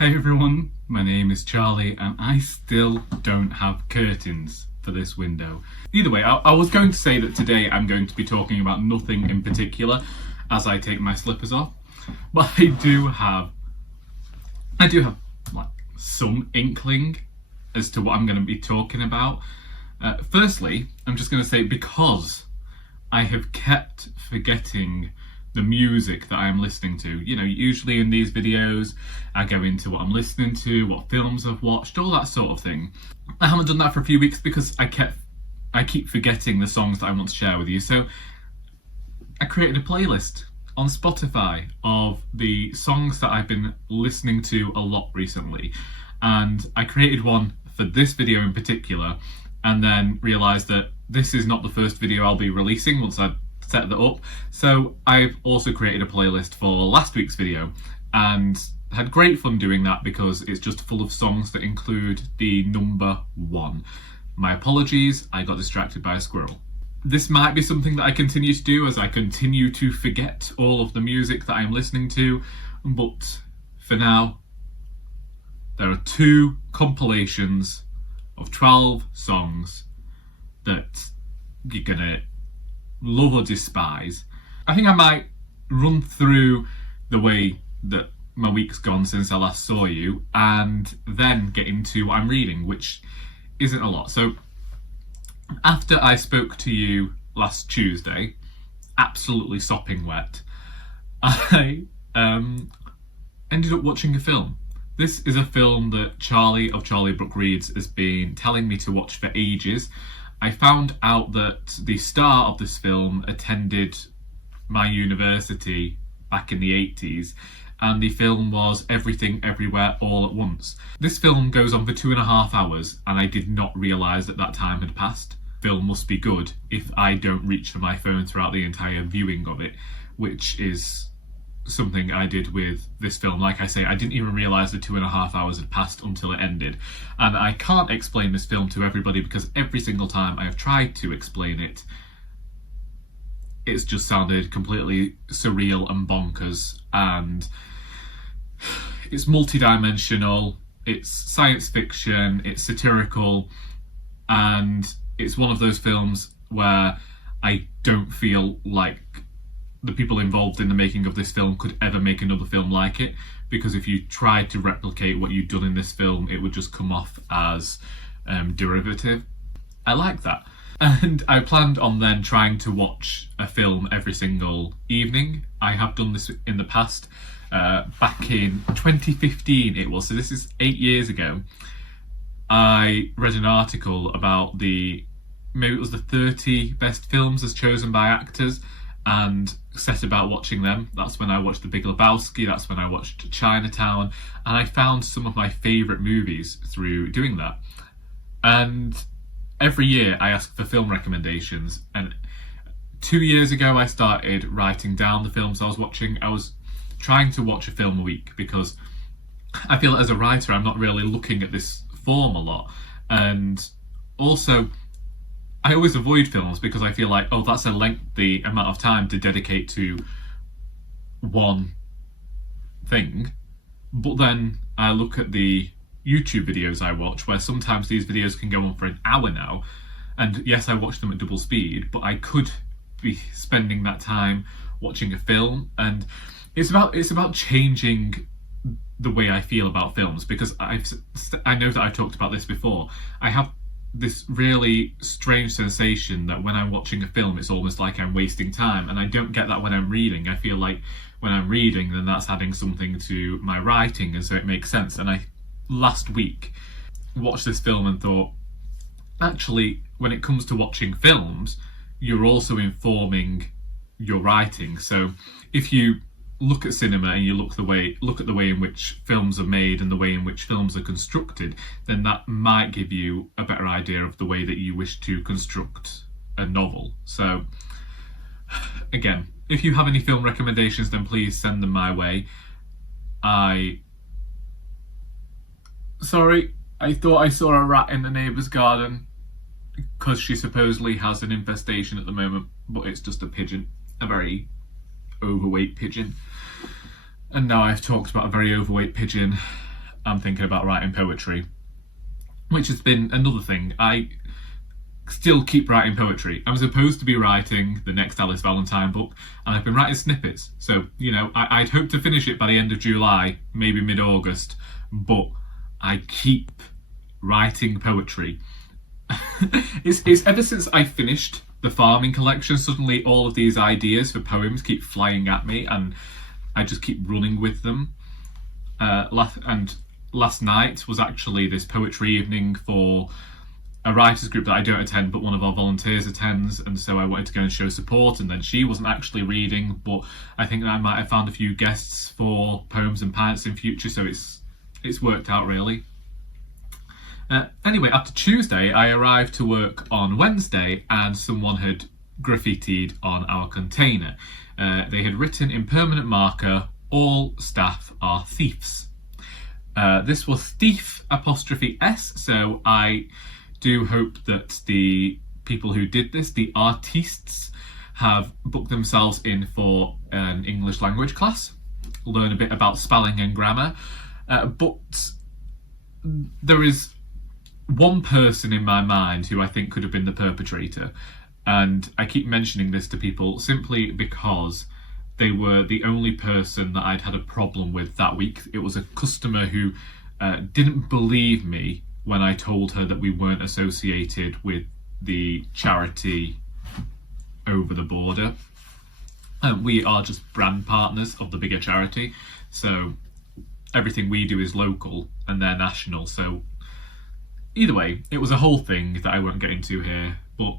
Hi everyone, my name is Charlie and I still don't have curtains for this window. Either way, I was going to say that today I'm going to be talking about nothing in particular as I take my slippers off, but I do have like some inkling as to what I'm going to be talking about. Firstly, I'm just going to say because I have kept forgetting the music that I'm listening to. You know, usually in these videos, I go into what I'm listening to, what films I've watched, all that sort of thing. I haven't done that for a few weeks because I keep forgetting the songs that I want to share with you. So I created a playlist on Spotify of the songs that I've been listening to a lot recently. And I created one for this video in particular, and then realised that this is not the first video I'll be releasing once I've set that up. So I've also created a playlist for last week's video and had great fun doing that because it's just full of songs that include the number 1. My apologies, I got distracted by a squirrel. This might be something that I continue to do as I continue to forget all of the music that I'm listening to, but for now, there are 2 compilations of 12 songs that you're gonna love or despise. I think I might run through the way that my week's gone since I last saw you and then get into what I'm reading, which isn't a lot. So after I spoke to you last Tuesday, absolutely sopping wet, I ended up watching a film. This is a film that Charlie of Charlie Brooke Reads has been telling me to watch for ages. I found out that the star of this film attended my university back in the 80s, and the film was Everything Everywhere All at Once. This film goes on for 2.5 hours, and I did not realise that that time had passed. Film must be good if I don't reach for my phone throughout the entire viewing of it, which is something I did with this film. Like I say, I didn't even realise the 2.5 hours had passed until it ended. And I can't explain this film to everybody because every single time I have tried to explain it, it's just sounded completely surreal and bonkers. And it's multi-dimensional, it's science fiction, it's satirical, and it's one of those films where I don't feel like the people involved in the making of this film could ever make another film like it, because if you tried to replicate what you'd done in this film, it would just come off as derivative. I like that. And I planned on then trying to watch a film every single evening. I have done this in the past. Back in 2015 it was, so this is 8 years ago, I read an article about maybe it was the 30 best films as chosen by actors, and set about watching them. That's when I watched The Big Lebowski, that's when I watched Chinatown, and I found some of my favourite movies through doing that. And every year I ask for film recommendations, and 2 years ago I started writing down the films I was watching. I was trying to watch a film a week because I feel as a writer I'm not really looking at this form a lot, and also I always avoid films because I feel like, oh, that's a lengthy amount of time to dedicate to one thing. But then I look at the YouTube videos I watch, where sometimes these videos can go on for an hour now, and yes, I watch them at double speed, but I could be spending that time watching a film. And it's about changing the way I feel about films, because I know that I've talked about this before. I have this really strange sensation that when I'm watching a film, it's almost like I'm wasting time, and I don't get that when I'm reading. I feel like when I'm reading, then that's adding something to my writing, and so it makes sense. And I last week watched this film and thought, actually, when it comes to watching films, you're also informing your writing. So if you look at cinema and you look at the way in which films are made and the way in which films are constructed, then that might give you a better idea of the way that you wish to construct a novel. So again, if you have any film recommendations, then please send them my way. Sorry, I thought I saw a rat in the neighbour's garden because she supposedly has an infestation at the moment, but it's just a pigeon, a very overweight pigeon. And now I've talked about a very overweight pigeon I'm thinking about writing poetry, which has been another thing. I still keep writing poetry. I'm supposed to be writing the next Alice Valentine book, and I've been writing snippets. So, you know, I'd hope to finish it by the end of July, maybe mid-August, but I keep writing poetry. It's ever since I finished the farming collection, suddenly all of these ideas for poems keep flying at me, and I just keep running with them. Last night was actually this poetry evening for a writers group that I don't attend, but one of our volunteers attends, and so I wanted to go and show support. And then she wasn't actually reading, but I think that I might have found a few guests for Poems and Pints in future, so it's worked out really. Anyway, after Tuesday, I arrived to work on Wednesday, and someone had graffitied on our container. They had written in permanent marker, "All staff are thieves." This was thief '(S), so I do hope that the people who did this, the artistes, have booked themselves in for an English language class, learn a bit about spelling and grammar. But there is one person in my mind who I think could have been the perpetrator, and I keep mentioning this to people simply because they were the only person that I'd had a problem with that week. It was a customer who didn't believe me when I told her that we weren't associated with the charity over the border. We are just brand partners of the bigger charity, so everything we do is local and they're national. So either way, it was a whole thing that I won't get into here, but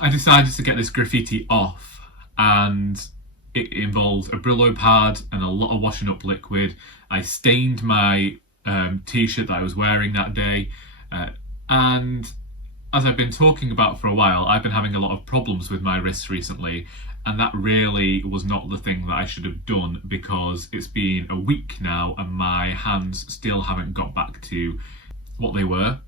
I decided to get this graffiti off, and it involves a Brillo pad and a lot of washing up liquid. I stained my t-shirt that I was wearing that day, and as I've been talking about for a while, I've been having a lot of problems with my wrists recently, and that really was not the thing that I should have done, because it's been a week now and my hands still haven't got back to what they were.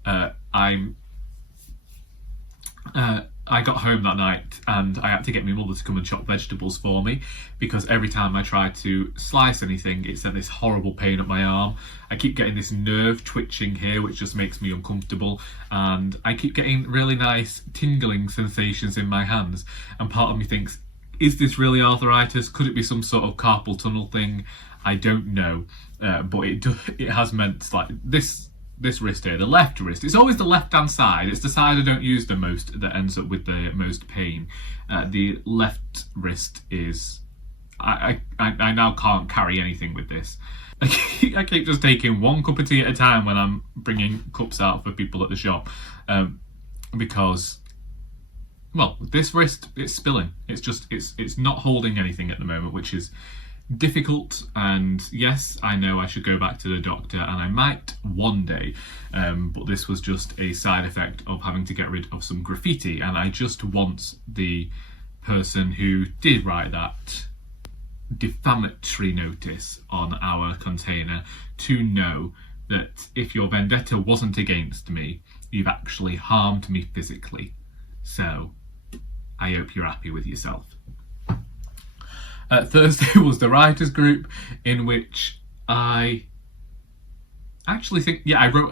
I got home that night and I had to get my mother to come and chop vegetables for me, because every time I tried to slice anything, it sent this horrible pain up my arm. I keep getting this nerve twitching here, which just makes me uncomfortable, and I keep getting really nice tingling sensations in my hands, and part of me thinks, is this really arthritis? Could it be some sort of carpal tunnel thing? I don't know, but it has meant, like, this wrist here, the left wrist, it's always the left hand side, it's the side I don't use the most that ends up with the most pain. The left wrist is, I now can't carry anything with this. I keep just taking one cup of tea at a time when I'm bringing cups out for people at the shop, because, well, this wrist, it's spilling. It's not holding anything at the moment, which is difficult. And yes, I know I should go back to the doctor, and I might one day, but this was just a side effect of having to get rid of some graffiti, and I just want the person who did write that defamatory notice on our container to know that if your vendetta wasn't against me, you've actually harmed me physically. So I hope you're happy with yourself. Thursday was the writers group, in which I actually think, I wrote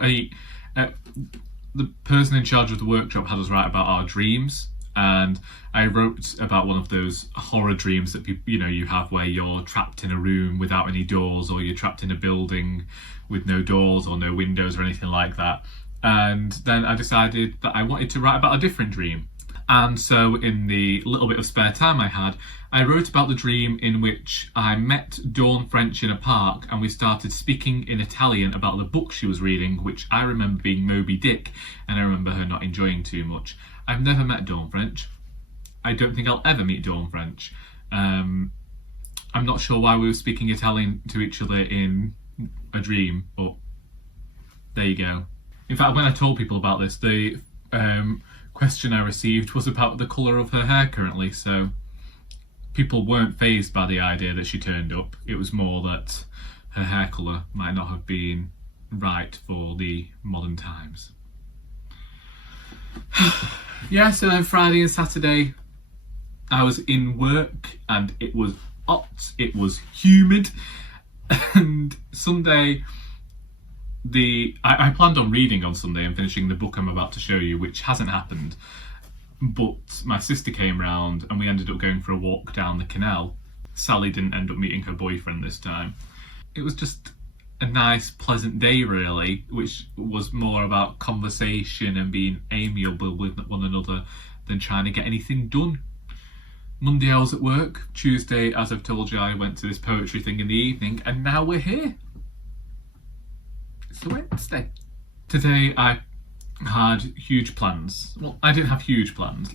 the person in charge of the workshop had us write about our dreams, and I wrote about one of those horror dreams that people, you have, where you're trapped in a room without any doors, or you're trapped in a building with no doors or no windows or anything like that. And then I decided that I wanted to write about a different dream. And so in the little bit of spare time I had, I wrote about the dream in which I met Dawn French in a park, and we started speaking in Italian about the book she was reading, which I remember being Moby Dick, and I remember her not enjoying too much. I've never met Dawn French. I don't think I'll ever meet Dawn French. I'm not sure why we were speaking Italian to each other in a dream, but there you go. In fact, when I told people about this, the question I received was about the colour of her hair currently, so people weren't fazed by the idea that she turned up. It was more that her hair colour might not have been right for the modern times. Yeah, so then Friday and Saturday I was in work, and it was hot, it was humid, And Sunday, I planned on reading on Sunday and finishing the book I'm about to show you, which hasn't happened. But my sister came round and we ended up going for a walk down the canal. Sally didn't end up meeting her boyfriend this time. It was just a nice, pleasant day, really, which was more about conversation and being amiable with one another than trying to get anything done. Monday I was at work. Tuesday, as I've told you, I went to this poetry thing in the evening, and now we're here. It's Wednesday. Today I had huge plans. Well, I didn't have huge plans.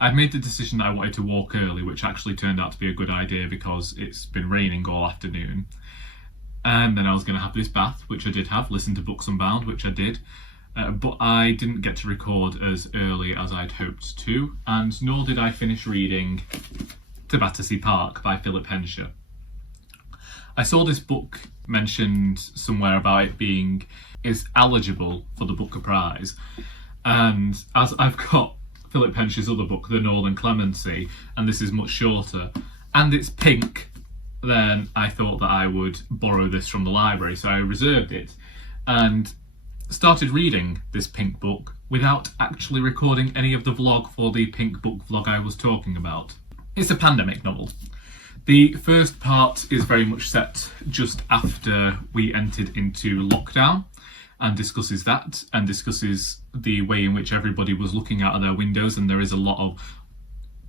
I'd made the decision that I wanted to walk early, which actually turned out to be a good idea because it's been raining all afternoon. And then I was going to have this bath, which I did have, listen to Books Unbound, which I did. But I didn't get to record as early as I'd hoped to, and nor did I finish reading To Battersea Park by Philip Hensher. I saw this book mentioned somewhere about it being is eligible for the Booker Prize, and as I've got Philip Hensher's other book, The Northern Clemency, and this is much shorter, and it's pink, then I thought that I would borrow this from the library, so I reserved it and started reading this pink book without actually recording any of the vlog for the pink book vlog I was talking about. It's a pandemic novel. The first part is very much set just after we entered into lockdown, and discusses that, and discusses the way in which everybody was looking out of their windows, and there is a lot of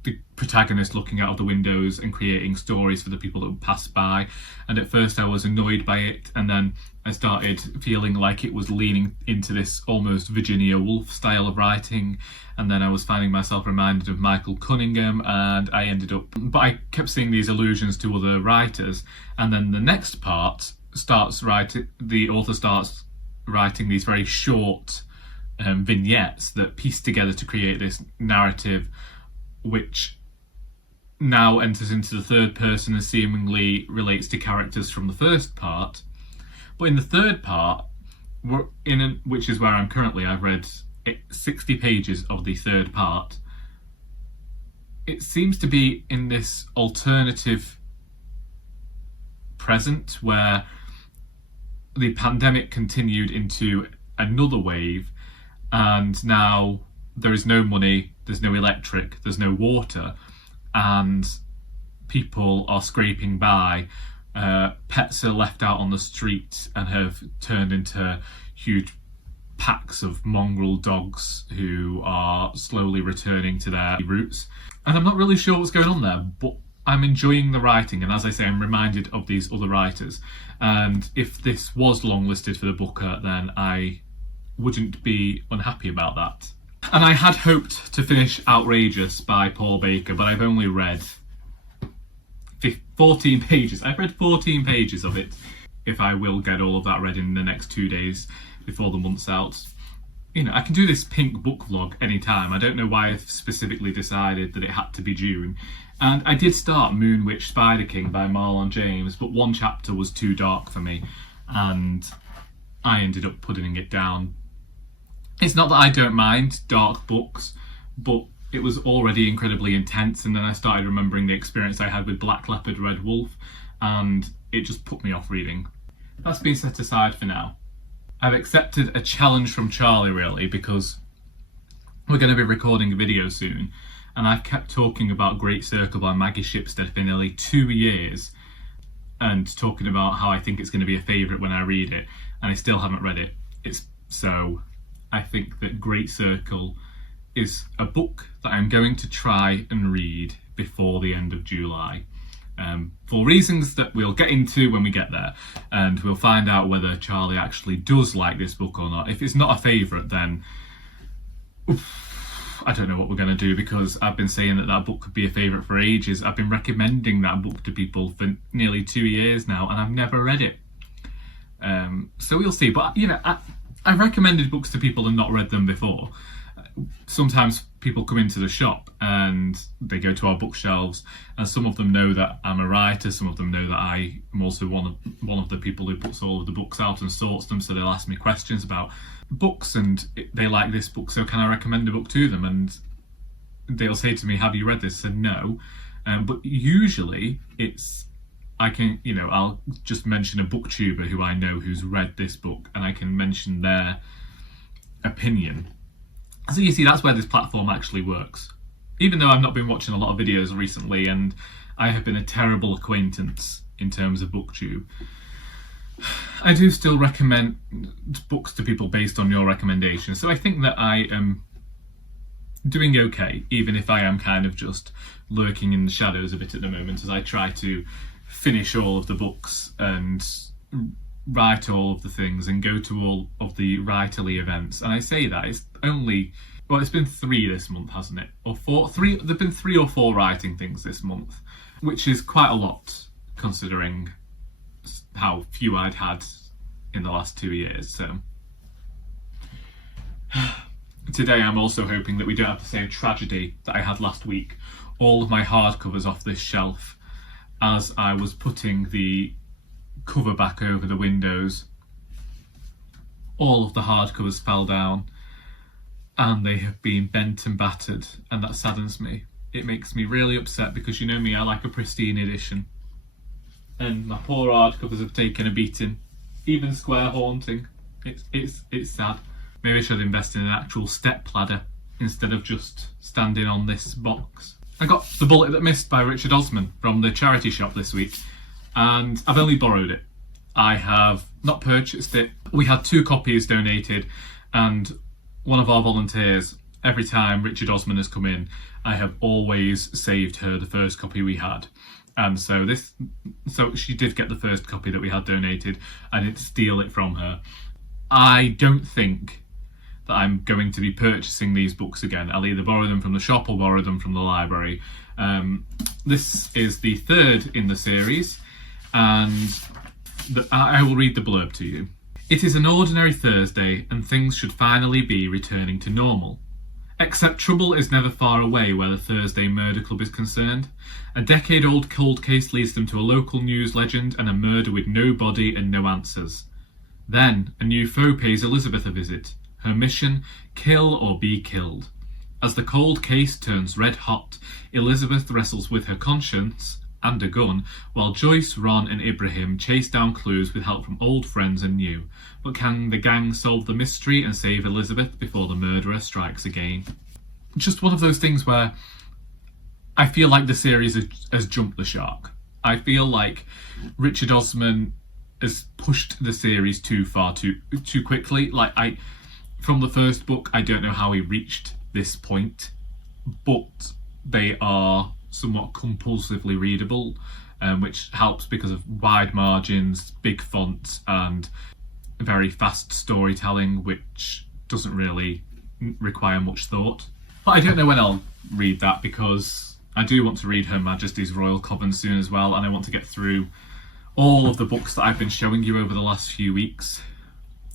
the protagonist looking out of the windows and creating stories for the people that would pass by. And at first I was annoyed by it, and then I started feeling like it was leaning into this almost Virginia Woolf style of writing, and then I was finding myself reminded of Michael Cunningham, and but I kept seeing these allusions to other writers. And then the next part the author starts writing these very short vignettes that piece together to create this narrative, which now enters into the third person and seemingly relates to characters from the first part. But in the third part, which is where I'm currently, I've read 60 pages of the third part. It seems to be in this alternative present where the pandemic continued into another wave, and now there is no money, there's no electric, there's no water, and people are scraping by. Pets are left out on the street and have turned into huge packs of mongrel dogs who are slowly returning to their roots. And I'm not really sure what's going on there, but I'm enjoying the writing, and as I say, I'm reminded of these other writers. And if this was longlisted for the Booker, then I wouldn't be unhappy about that. And I had hoped to finish Outrageous by Paul Baker, but I've only read 14 pages. I've read 14 pages of it, if I will get all of that read in the next 2 days before the month's out. You know, I can do this pink book vlog anytime. I don't know why I've specifically decided that it had to be June. And I did start Moon Witch Spider King by Marlon James, but one chapter was too dark for me, and I ended up putting it down. It's not that I don't mind dark books, but it was already incredibly intense, and then I started remembering the experience I had with Black Leopard Red Wolf, and it just put me off reading. That's been set aside for now. I've accepted a challenge from Charlie, really, because we're going to be recording a video soon, and I've kept talking about Great Circle by Maggie Shipstead for nearly 2 years, and talking about how I think it's going to be a favourite when I read it, and I still haven't read it. So I think that Great Circle is a book that I'm going to try and read before the end of July, for reasons that we'll get into when we get there, and we'll find out whether Charlie actually does like this book or not. If it's not a favourite, then I don't know what we're going to do, because I've been saying that book could be a favourite for ages. I've been recommending that book to people for nearly 2 years now, and I've never read it. So we'll see. But, you know, I've recommended books to people and not read them before. Sometimes people come into the shop and they go to our bookshelves, and some of them know that I'm a writer, some of them know that I am also one of the people who puts all of the books out and sorts them, so they'll ask me questions about books, and they like this book, so can I recommend a book to them? And they'll say to me, have you read this? I said no, but usually it's I can, I'll just mention a booktuber who I know who's read this book, and I can mention their opinion. So you see, that's where this platform actually works. Even though I've not been watching a lot of videos recently, and I have been a terrible acquaintance in terms of booktube, I do still recommend books to people based on your recommendations. So I think that I am doing okay, even if I am kind of just lurking in the shadows a bit at the moment, as I try to finish all of the books and write all of the things and go to all of the writerly events. And I say that it's only, well, it's been 3 this month, hasn't it? Or 4? 3. There've been 3 or 4 writing things this month, which is quite a lot considering how few I'd had in the last 2 years. So today I'm also hoping that we don't have the same tragedy that I had last week. All of my hardcovers off this shelf, as I was putting the cover back over the windows, all of the hardcovers fell down and they have been bent and battered, and that saddens me. It makes me really upset because, you know me, I like a pristine edition, and my poor hardcovers have taken a beating, even square haunting. It's sad. Maybe I should invest in an actual step ladder instead of just standing on this box. I got The Bullet That Missed by Richard Osman from the charity shop this week, and I've only borrowed it. I have not purchased it. We had 2 copies donated, and one of our volunteers, every time Richard Osman has come in, I have always saved her the first copy we had. And so she did get the first copy that we had donated. I didn't steal it from her. I don't think that I'm going to be purchasing these books again. I'll either borrow them from the shop or borrow them from the library. This is the 3rd in the series, and I will read the blurb to you. It is an ordinary Thursday, and things should finally be returning to normal. Except trouble is never far away where the Thursday Murder Club is concerned. A decade-old cold case leads them to a local news legend and a murder with no body and no answers. Then, a new foe pays Elizabeth a visit. Her mission, kill or be killed. As the cold case turns red hot, Elizabeth wrestles with her conscience and a gun, while Joyce, Ron and Ibrahim chase down clues with help from old friends and new. But can the gang solve the mystery and save Elizabeth before the murderer strikes again? Just one of those things where I feel like the series has jumped the shark. I feel like Richard Osman has pushed the series too far, too quickly. From the first book, I don't know how he reached this point, but they are somewhat compulsively readable, which helps because of wide margins, big fonts, and very fast storytelling, which doesn't really require much thought. But I don't know when I'll read that, because I do want to read Her Majesty's Royal Coven soon as well, and I want to get through all of the books that I've been showing you over the last few weeks.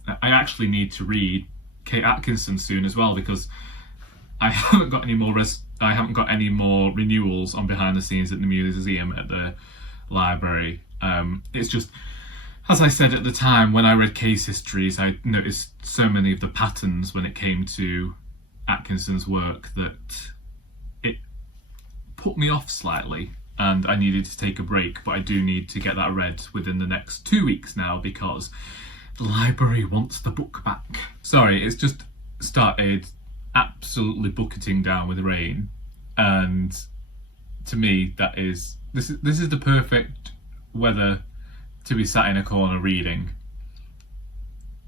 I actually need to read Kate Atkinson soon as well, because I haven't got any more renewals on behind the scenes at the museum at the library. It's just, as I said at the time when I read case histories, I noticed so many of the patterns when it came to Atkinson's work that it put me off slightly, and I needed to take a break. But I do need to get that read within the next 2 weeks now, because the library wants the book back. Sorry, it's just started absolutely bucketing down with rain, and to me this is the perfect weather to be sat in a corner reading.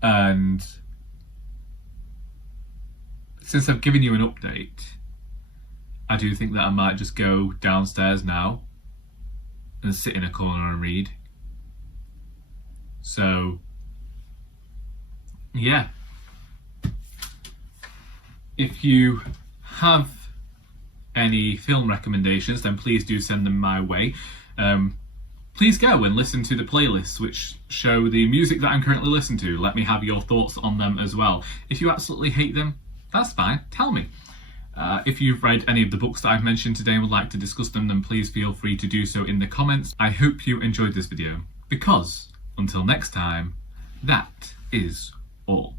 And since I've given you an update, I do think that I might just go downstairs now and sit in a corner and read. So yeah, if you have any film recommendations, then please do send them my way. Please go and listen to the playlists which show the music that I'm currently listening to. Let me have your thoughts on them as well. If you absolutely hate them, that's fine, tell me. If you've read any of the books that I've mentioned today and would like to discuss them, then please feel free to do so in the comments. I hope you enjoyed this video, because until next time, that is all.